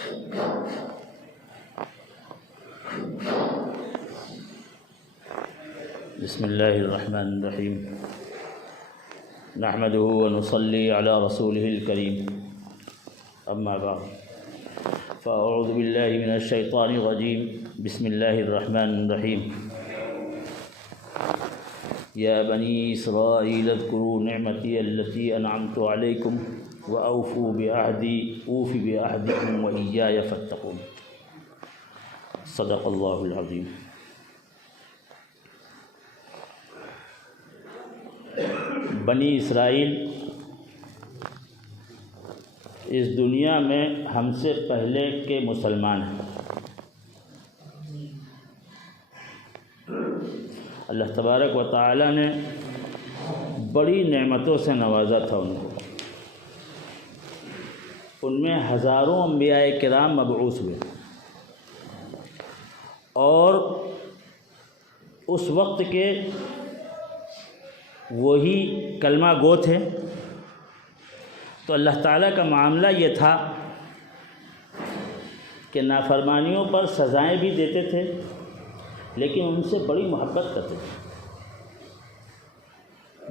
بسم اللہ الرحمن الرحیم نحمده ونصلی علی رسوله الکریم اما بعد فاعوذ باللہ من الشیطان الرجیم بسم اللہ الرحمن الرحیم یا بنی اسرائیل اذکروا نعمتی التی انعمت علیکم واوفوا بعہدی اوف بعہدکم وإیایا فاتقون صدق اللہ العظیم۔ بنی اسرائیل اس دنیا میں ہم سے پہلے کے مسلمان ہیں۔ اللہ تبارک و تعالی نے بڑی نعمتوں سے نوازا تھا ان کو۔ ان میں ہزاروں انبیاء کرام مبعوث ہوئے اور اس وقت کے وہی کلمہ گو تھے، تو اللہ تعالیٰ کا معاملہ یہ تھا کہ نافرمانیوں پر سزائیں بھی دیتے تھے لیکن ان سے بڑی محبت کرتے تھے،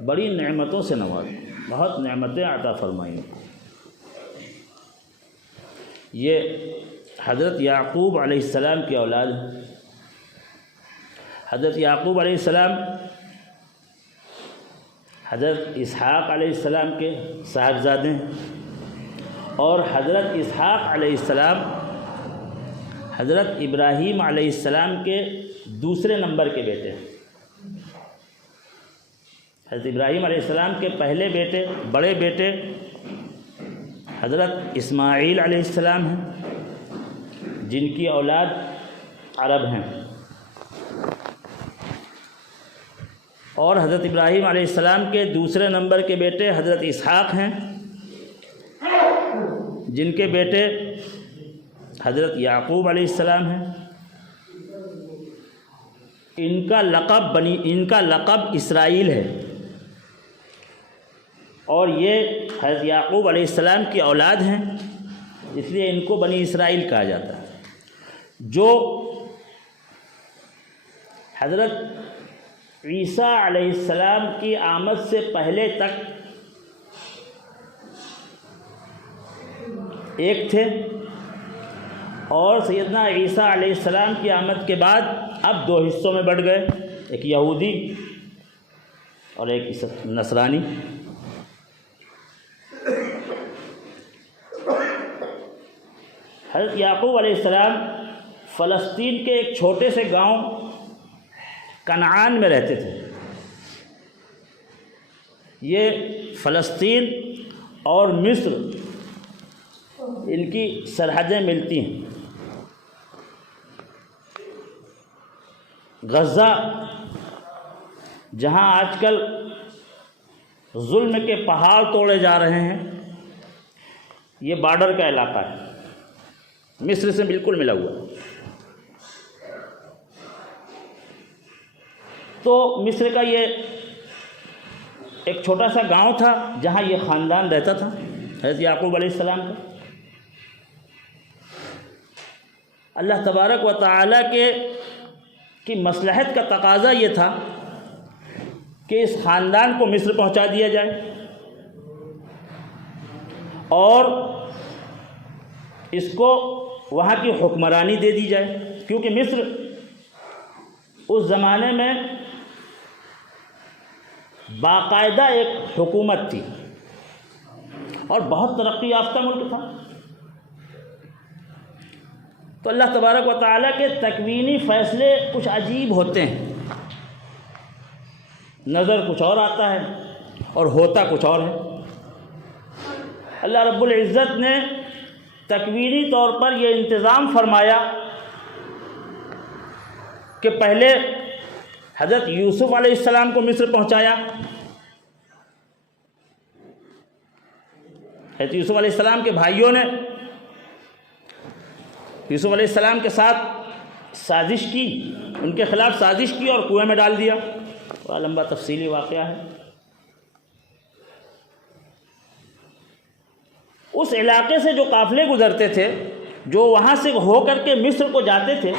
بڑی نعمتوں سے نوازے، بہت نعمتیں عطا فرمائیں۔ یہ حضرت یعقوب علیہ السلام کی اولاد ہے۔ حضرت یعقوب علیہ السلام حضرت اسحاق علیہ السلام کے صاحبزادے ہیں اور حضرت اسحاق علیہ السلام حضرت ابراہیم علیہ السلام کے دوسرے نمبر کے بیٹے ہیں۔ حضرت ابراہیم علیہ السلام کے پہلے بیٹے، بڑے بیٹے حضرت اسماعیل علیہ السلام ہیں جن کی اولاد عرب ہیں، اور حضرت ابراہیم علیہ السلام کے دوسرے نمبر کے بیٹے حضرت اسحاق ہیں جن کے بیٹے حضرت یعقوب علیہ السلام ہیں۔ ان کا لقب اسرائیل ہے اور یہ حضرت یعقوب علیہ السلام کی اولاد ہیں، اس لیے ان کو بنی اسرائیل کہا جاتا ہے۔ جو حضرت عیسیٰ علیہ السلام کی آمد سے پہلے تک ایک تھے اور سیدنا عیسیٰ علیہ السلام کی آمد کے بعد اب دو حصوں میں بٹ گئے، ایک یہودی اور ایک نصرانی۔ حضرت یعقوب علیہ السلام فلسطین کے ایک چھوٹے سے گاؤں کنعان میں رہتے تھے۔ یہ فلسطین اور مصر ان کی سرحدیں ملتی ہیں۔ غزہ جہاں آج کل ظلم کے پہاڑ توڑے جا رہے ہیں، یہ بارڈر کا علاقہ ہے، مصر سے بالکل ملا ہوا۔ تو مصر کا یہ ایک چھوٹا سا گاؤں تھا جہاں یہ خاندان رہتا تھا حضرت یعقوب علیہ السلام کا۔ اللہ تبارک و تعالیٰ کی مصلحت کا تقاضا یہ تھا کہ اس خاندان کو مصر پہنچا دیا جائے اور اس کو وہاں کی حکمرانی دے دی جائے، کیونکہ مصر اس زمانے میں باقاعدہ ایک حکومت تھی اور بہت ترقی یافتہ ملک تھا۔ تو اللہ تبارک و تعالیٰ کے تکوینی فیصلے کچھ عجیب ہوتے ہیں، نظر کچھ اور آتا ہے اور ہوتا کچھ اور ہے۔ اللہ رب العزت نے تکوینی طور پر یہ انتظام فرمایا کہ پہلے حضرت یوسف علیہ السلام کو مصر پہنچایا۔ حضرت یوسف علیہ السلام کے بھائیوں نے یوسف علیہ السلام کے ساتھ سازش کی، ان کے خلاف سازش کی اور کنویں میں ڈال دیا۔ بڑا لمبا تفصیلی واقعہ ہے۔ اس علاقے سے جو قافلے گزرتے تھے جو وہاں سے ہو کر کے مصر کو جاتے تھے،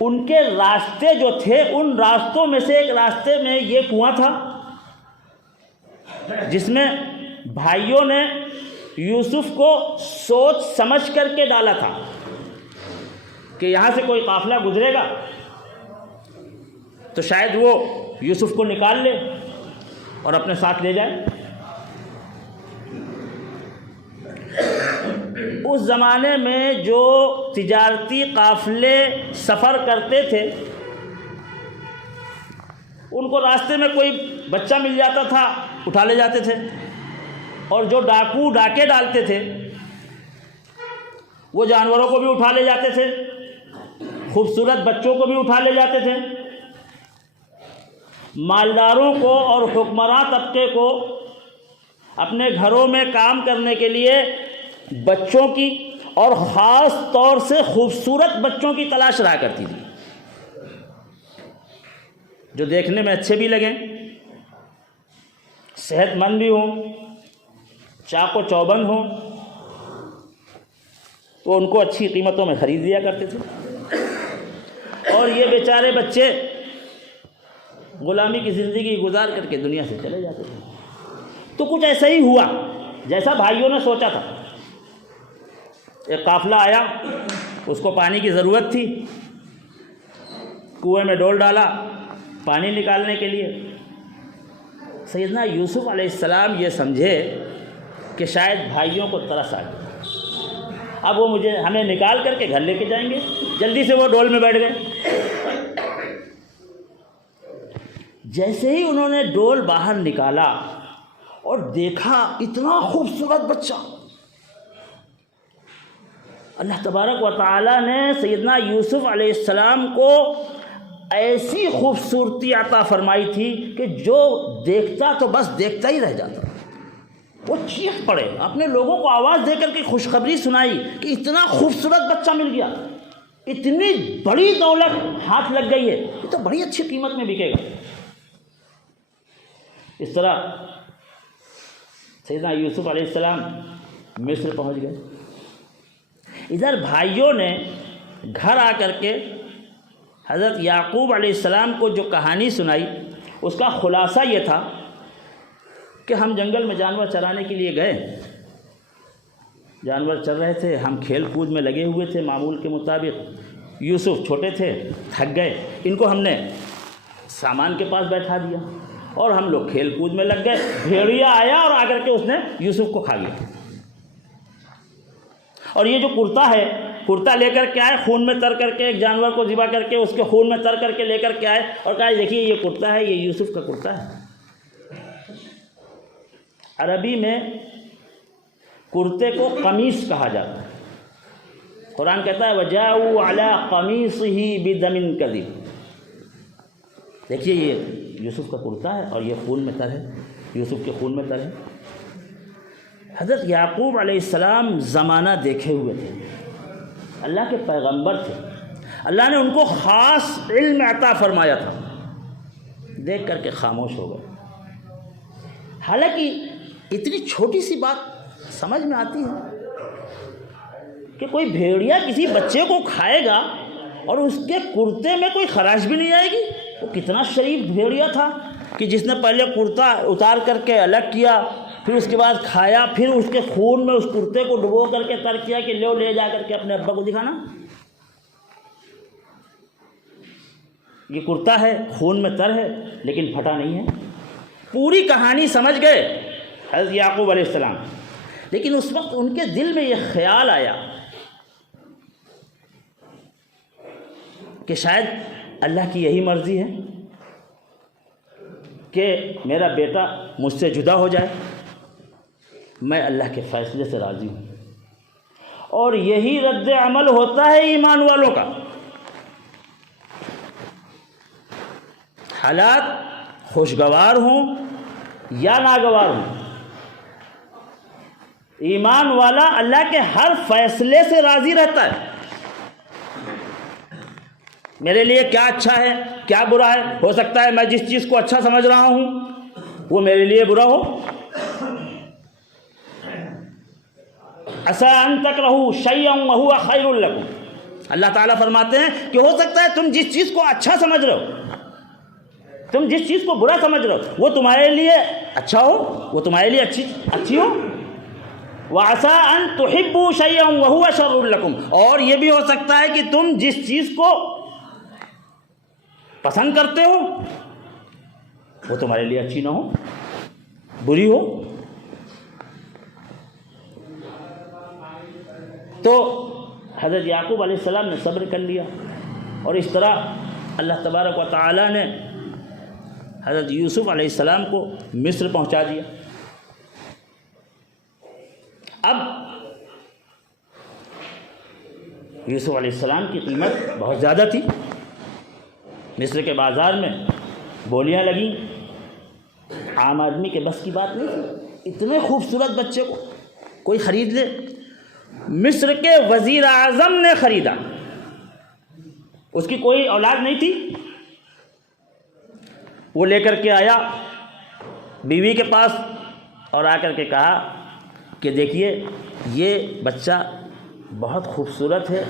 ان کے راستے جو تھے، ان راستوں میں سے ایک راستے میں یہ کنواں تھا، جس میں بھائیوں نے یوسف کو سوچ سمجھ کر کے ڈالا تھا کہ یہاں سے کوئی قافلہ گزرے گا تو شاید وہ یوسف کو نکال لے اور اپنے ساتھ لے جائے۔ اس زمانے میں جو تجارتی قافلے سفر کرتے تھے، ان کو راستے میں کوئی بچہ مل جاتا تھا، اٹھا لے جاتے تھے، اور جو ڈاکو ڈاکے ڈالتے تھے وہ جانوروں کو بھی اٹھا لے جاتے تھے، خوبصورت بچوں کو بھی اٹھا لے جاتے تھے۔ مالداروں کو اور حکمراں طبقے کو اپنے گھروں میں کام کرنے کے لیے بچوں کی اور خاص طور سے خوبصورت بچوں کی تلاش رہا کرتی تھی، جو دیکھنے میں اچھے بھی لگیں، صحت مند بھی ہوں، چاق و چوبند ہوں، وہ ان کو اچھی قیمتوں میں خرید لیا کرتے تھے، اور یہ بیچارے بچے غلامی کی زندگی گزار کر کے دنیا سے چلے جاتے تھے۔ تو کچھ ایسا ہی ہوا جیسا بھائیوں نے سوچا تھا۔ ایک قافلہ آیا، اس کو پانی کی ضرورت تھی، کنویں میں ڈول ڈالا پانی نکالنے کے لیے۔ سیدنا یوسف علیہ السلام یہ سمجھے کہ شاید بھائیوں کو ترس آ گیا، اب وہ ہمیں نکال کر کے گھر لے کے جائیں گے۔ جلدی سے وہ ڈول میں بیٹھ گئے۔ جیسے ہی انہوں نے ڈول باہر نکالا اور دیکھا اتنا خوبصورت بچہ، اللہ تبارک و تعالی نے سیدنا یوسف علیہ السلام کو ایسی خوبصورتی عطا فرمائی تھی کہ جو دیکھتا تو بس دیکھتا ہی رہ جاتا۔ وہ چیخ پڑے، اپنے لوگوں کو آواز دے کر کے خوشخبری سنائی کہ اتنا خوبصورت بچہ مل گیا، اتنی بڑی دولت ہاتھ لگ گئی ہے، یہ تو بڑی اچھی قیمت میں بکے گا۔ اس طرح سیدنا یوسف علیہ السلام مصر پہنچ گئے۔ ادھر بھائیوں نے گھر آ کر کے حضرت یعقوب علیہ السلام کو جو کہانی سنائی، اس کا خلاصہ یہ تھا کہ ہم جنگل میں جانور چرانے کے لیے گئے، جانور چر رہے تھے، ہم کھیل کود میں لگے ہوئے تھے معمول کے مطابق، یوسف چھوٹے تھے، تھک گئے، ان کو ہم نے سامان کے پاس بیٹھا دیا اور ہم لوگ کھیل کود میں لگ گئے۔ بھیڑیا آیا اور آ کر کے اس نے یوسف کو کھا لیا۔ اور یہ جو کرتا ہے، کرتا لے کر کے آئے، خون میں تر کر کے ایک جانور کو ذبح کر کے اس کے خون میں تر کر کے لے کر کے آئے اور کہا دیکھیے یہ کرتا ہے، یہ یوسف کا کرتا ہے۔ عربی میں کرتے کو قمیص کہا جاتا ہے۔ قرآن کہتا ہے وَجَاءُوا عَلَىٰ قَمِيصِهِ بِدَمٍ كَذِبٍ۔ دیکھیے یہ یوسف کا کرتا ہے اور یہ خون میں تر ہے، یوسف کے خون میں تر ہے۔ حضرت یعقوب علیہ السلام زمانہ دیکھے ہوئے تھے، اللہ کے پیغمبر تھے، اللہ نے ان کو خاص علم عطا فرمایا تھا، دیکھ کر کے خاموش ہو گئے۔ حالانکہ اتنی چھوٹی سی بات سمجھ میں آتی ہے کہ کوئی بھیڑیا کسی بچے کو کھائے گا اور اس کے کرتے میں کوئی خراش بھی نہیں آئے گی۔ وہ کتنا شریف بھیڑیا تھا کہ جس نے پہلے کرتا اتار کر کے الگ کیا، پھر اس کے بعد کھایا، پھر اس کے خون میں اس کرتے کو ڈبو کر کے تر کیا کہ لے جا کر کے اپنے ابا کو دکھانا۔ یہ کرتا ہے، خون میں تر ہے، لیکن پھٹا نہیں ہے۔ پوری کہانی سمجھ گئے حضرت یعقوب علیہ السلام، لیکن اس وقت ان کے دل میں یہ خیال آیا کہ شاید اللہ کی یہی مرضی ہے کہ میرا بیٹا مجھ سے جدا ہو جائے، میں اللہ کے فیصلے سے راضی ہوں۔ اور یہی رد عمل ہوتا ہے ایمان والوں کا۔ حالات خوشگوار ہوں یا ناگوار ہوں، ایمان والا اللہ کے ہر فیصلے سے راضی رہتا ہے۔ میرے لیے کیا اچھا ہے کیا برا ہے، ہو سکتا ہے میں جس چیز کو اچھا سمجھ رہا ہوں وہ میرے لیے برا ہو، عسى ان تکرہوا شیئا وہو خیر لکم، اللہ تعالیٰ فرماتے ہیں کہ ہو سکتا ہے تم جس چیز کو اچھا سمجھ رہے ہو، تم جس چیز کو برا سمجھ رہے ہو وہ تمہارے لیے اچھا ہو، وہ تمہارے لیے اچھی ہو۔ وعسى ان تحبوا شيئا وهو شر لكم، اور یہ بھی ہو سکتا ہے کہ تم جس چیز کو پسند کرتے ہو وہ تمہارے لیے اچھی نہ ہو، بری ہو۔ تو حضرت یعقوب علیہ السلام نے صبر کر لیا، اور اس طرح اللہ تبارک و تعالی نے حضرت یوسف علیہ السلام کو مصر پہنچا دیا۔ اب یوسف علیہ السلام کی قیمت بہت زیادہ تھی، مصر کے بازار میں بولیاں لگیں، عام آدمی کے بس کی بات نہیں تھی، اتنے خوبصورت بچے کو کوئی خرید لے۔ مصر کے وزیر اعظم نے خریدا، اس کی کوئی اولاد نہیں تھی، وہ لے کر کے آیا بیوی کے پاس اور آ کر کے کہا کہ دیکھیے یہ بچہ بہت خوبصورت ہے،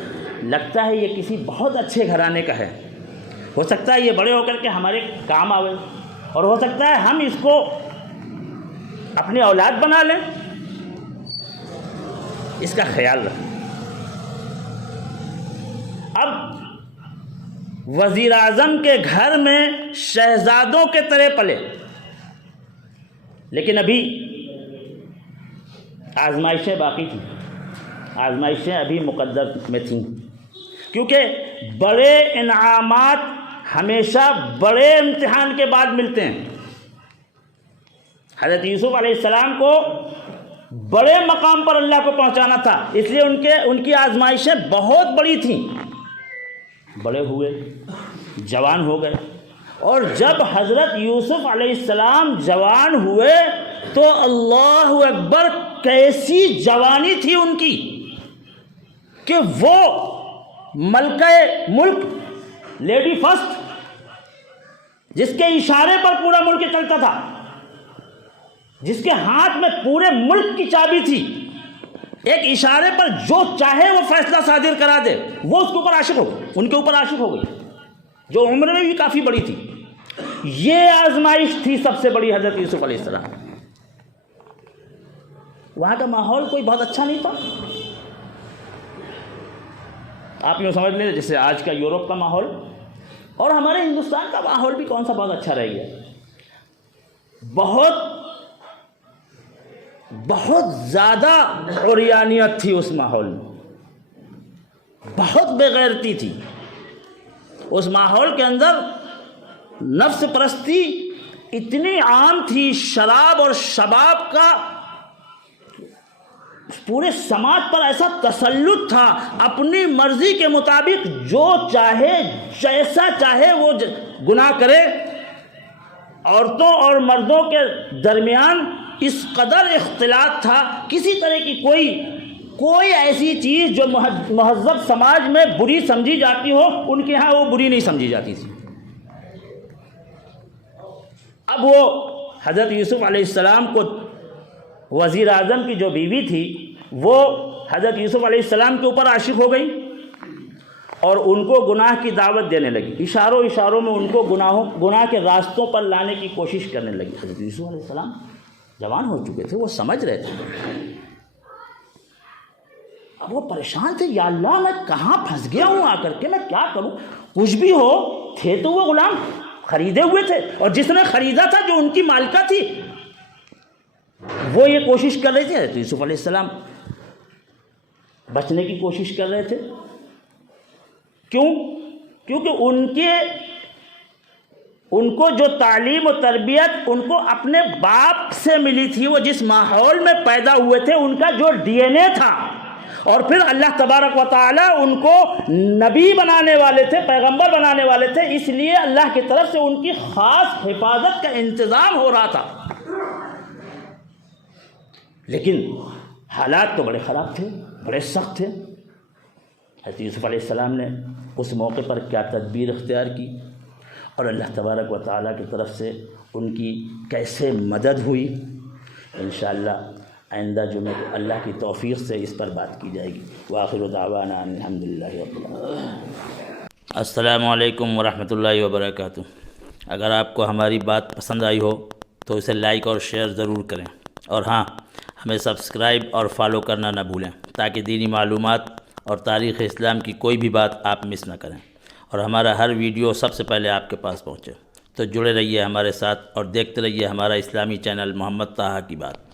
لگتا ہے یہ کسی بہت اچھے گھرانے کا ہے، ہو سکتا ہے یہ بڑے ہو کر کے ہمارے کام آوے، اور ہو سکتا ہے ہم اس کو اپنی اولاد بنا لیں، اس کا خیال رکھیں۔ اب وزیر اعظم کے گھر میں شہزادوں کے طرح پلے، لیکن ابھی آزمائشیں باقی تھیں، آزمائشیں ابھی مقدر میں تھیں، کیونکہ بڑے انعامات ہمیشہ بڑے امتحان کے بعد ملتے ہیں۔ حضرت یوسف علیہ السلام کو بڑے مقام پر اللہ کو پہنچانا تھا، اس لیے ان کی آزمائشیں بہت بڑی تھیں۔ بڑے ہوئے، جوان ہو گئے، اور جب حضرت یوسف علیہ السلام جوان ہوئے تو اللہ اکبر کیسی جوانی تھی ان کی کہ وہ ملکہ ملک، لیڈی فرسٹ، جس کے اشارے پر پورا ملک چلتا تھا، جس کے ہاتھ میں پورے ملک کی چابی تھی، ایک اشارے پر جو چاہے وہ فیصلہ صادر کرا دے، وہ اس کے اوپر عاشق ہو گئی، ان کے اوپر عاشق ہو گئی، جو عمر میں بھی کافی بڑی تھی۔ یہ آزمائش تھی سب سے بڑی حضرت یوسف علیہ السلام۔ وہاں کا ماحول کوئی بہت اچھا نہیں تھا، آپ یوں سمجھ لیں جیسے آج کا یورپ کا ماحول، اور ہمارے ہندوستان کا ماحول بھی کون سا بہت اچھا رہ گیا، بہت زیادہ عریانیت تھی اس ماحول میں، بہت بے غیرتی تھی اس ماحول کے اندر، نفس پرستی اتنی عام تھی، شراب اور شباب کا پورے سماج پر ایسا تسلط تھا، اپنی مرضی کے مطابق جو چاہے جیسا چاہے وہ گناہ کرے۔ عورتوں اور مردوں کے درمیان اس قدر اختلاط تھا، کسی طرح کی کوئی ایسی چیز جو مہذب سماج میں بری سمجھی جاتی ہو، ان کے ہاں وہ بری نہیں سمجھی جاتی تھی۔ اب وہ حضرت یوسف علیہ السلام کو وزیر اعظم کی جو بیوی تھی وہ حضرت یوسف علیہ السلام کے اوپر عاشق ہو گئی، اور ان کو گناہ کی دعوت دینے لگی، اشاروں میں ان کو گناہ کے راستوں پر لانے کی کوشش کرنے لگی۔ حضرت یوسف علیہ السلام جوان ہو چکے تھے، وہ سمجھ رہے تھے، اب وہ پریشان تھے، یا اللہ میں کہاں پھنس گیا ہوں آ کر کے، میں کیا کروں؟ کچھ بھی ہو، تھے تو وہ غلام، خریدے ہوئے تھے، اور جس نے خریدا تھا جو ان کی مالکہ تھی وہ یہ کوشش کر رہے تھے۔ حضرت یوسف علیہ السلام بچنے کی کوشش کر رہے تھے، کیونکہ ان کو جو تعلیم و تربیت ان کو اپنے باپ سے ملی تھی، وہ جس ماحول میں پیدا ہوئے تھے، ان کا جو ڈی این اے تھا، اور پھر اللہ تبارک و تعالی ان کو نبی بنانے والے تھے، پیغمبر بنانے والے تھے، اس لیے اللہ کی طرف سے ان کی خاص حفاظت کا انتظام ہو رہا تھا۔ لیکن حالات تو بڑے خراب تھے، بڑے سخت تھے۔ حضرت یوسف علیہ السلام نے اس موقع پر کیا تدبیر اختیار کی، اور اللہ تبارک و تعالیٰ کی طرف سے ان کی کیسے مدد ہوئی، انشاءاللہ آئندہ جمعے کو اللہ کی توفیق سے اس پر بات کی جائے گی۔ وآخر دعوانا الحمدللہ رب العالمین۔ السلام علیکم ورحمۃ اللہ وبرکاتہ۔ اگر آپ کو ہماری بات پسند آئی ہو تو اسے لائک اور شیئر ضرور کریں، اور ہاں، ہمیں سبسکرائب اور فالو کرنا نہ بھولیں تاکہ دینی معلومات اور تاریخ اسلام کی کوئی بھی بات آپ مس نہ کریں، اور ہمارا ہر ویڈیو سب سے پہلے آپ کے پاس پہنچے۔ تو جڑے رہیے ہمارے ساتھ اور دیکھتے رہیے ہمارا اسلامی چینل محمد طٰہٰ کی بات۔